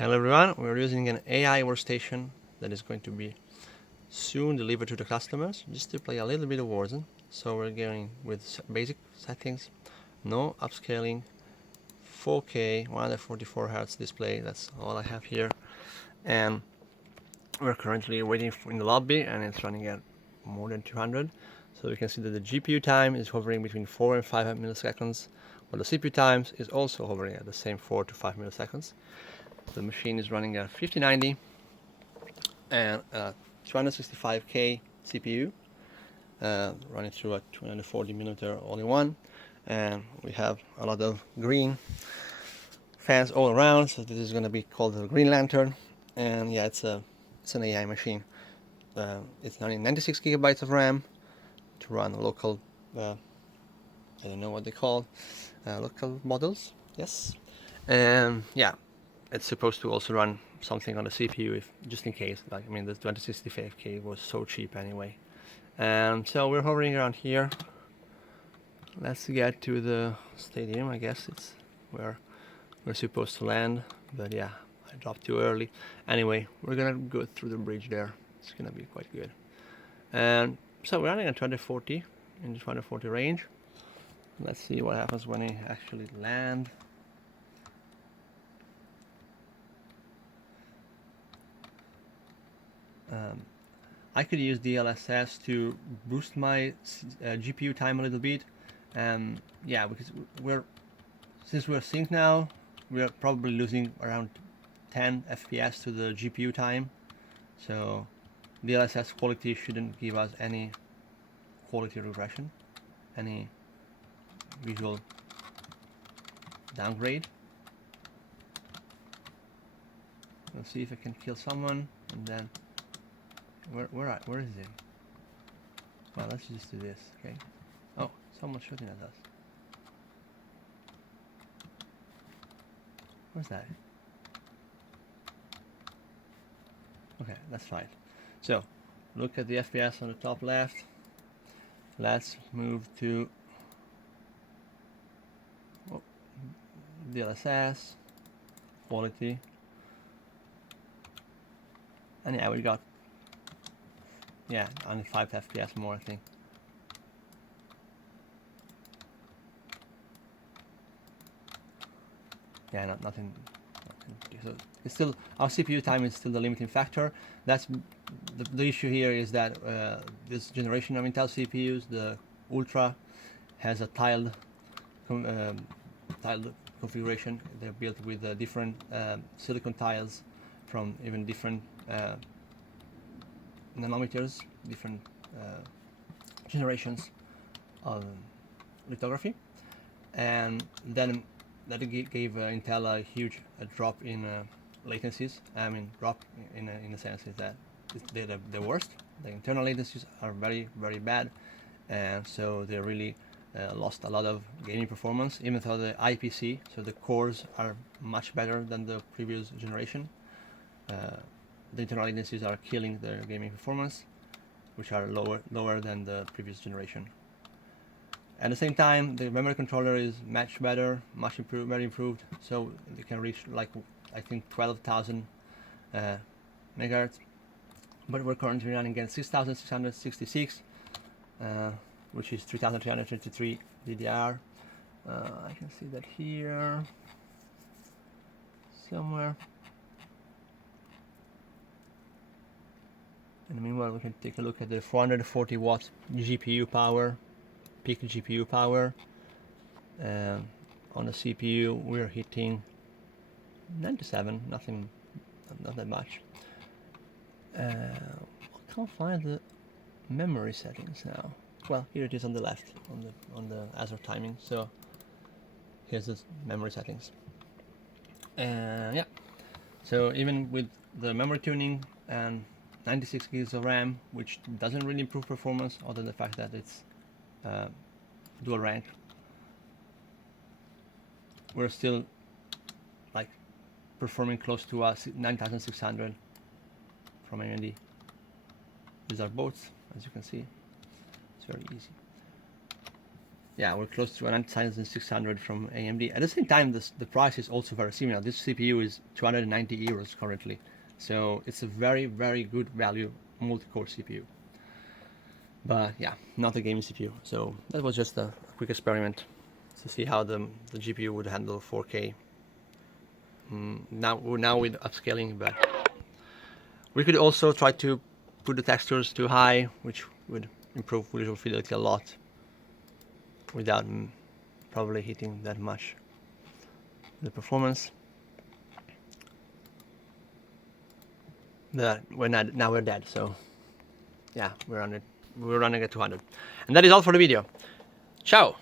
Hello everyone, we're using an AI workstation that is going to be soon delivered to the customers just to play a little bit of Warzone. So we're going with basic settings, no upscaling, 4K, 144Hz display, that's all I have here. And we're currently waiting in the lobby and it's running at more than 200. So you can see that the GPU time is hovering between 4 and 5 milliseconds, while the CPU time is also hovering at the same 4 to 5 milliseconds. The machine is running at 5090 and a 265K CPU, running through a 240mm all-in-one, and we have a lot of green fans all around. So this is going to be called the Green Lantern, and yeah, it's an AI machine. It's running 96 gigabytes of RAM to run local, I don't know what they call, local models. Yes, and yeah. It's supposed to also run something on the CPU, if just in case. Like, I mean, the 2065K was so cheap anyway. So we're hovering around here. Let's get to the stadium. I guess it's where we're supposed to land. But yeah, I dropped too early. Anyway, we're gonna go through the bridge there. It's gonna be quite good. And so we're running at 2040 in the 2040 range. Let's see what happens when I actually land. I could use DLSS to boost my GPU time a little bit. Yeah, because since we're synced now, we're probably losing around 10 FPS to the GPU time. So DLSS quality shouldn't give us any quality regression, any visual downgrade. Let's see if I can kill someone, and then where is it? Well, let's just do this, okay? Oh, someone's shooting at us. Where's that? Okay, that's fine. So, look at the FPS on the top left. Let's move to DLSS, quality. And yeah, we got only 5 FPS more, I think. Yeah, nothing. So it's still, our CPU time is still the limiting factor. That's the issue here, is that this generation of Intel CPUs, the Ultra, has a tiled configuration. They're built with different silicon tiles from even different nanometers, different generations of lithography, and then that gave Intel a huge drop in latencies. I mean, drop in the sense is that they're the worst. The internal latencies are very, very bad, and so they really lost a lot of gaming performance, even though the IPC, so the cores, are much better than the previous generation. The internal latencies are killing their gaming performance, which are lower than the previous generation. At the same time, the memory controller is much better, very improved. So they can reach, like, I think 12,000 megahertz. But we're currently running at 6,666, which is 3,323 DDR. I can see that here somewhere. In the meanwhile, we can take a look at the 440 watts GPU power, peak GPU power. On the CPU, we're hitting 97, not that much. I can't find the memory settings now. Well, here it is on the left, on the Azure timing. So here's the memory settings. Yeah. So even with the memory tuning and 96 gigs of RAM, which doesn't really improve performance other than the fact that it's dual rank, we're still like performing close to 9600 from AMD. These are boats, as you can see. It's very easy. yeah, we're close to 9600 from AMD. At the same time, the price is also very similar. This CPU is 290 euros currently, so it's a very, very good value multi-core CPU. But yeah, not a gaming CPU. So that was just a quick experiment to see how the GPU would handle 4K. Now with upscaling, but we could also try to put the textures too high, which would improve visual fidelity a lot without probably hitting that much the performance. But now we're dead, so yeah, we're running at 200. And that is all for the video. Ciao!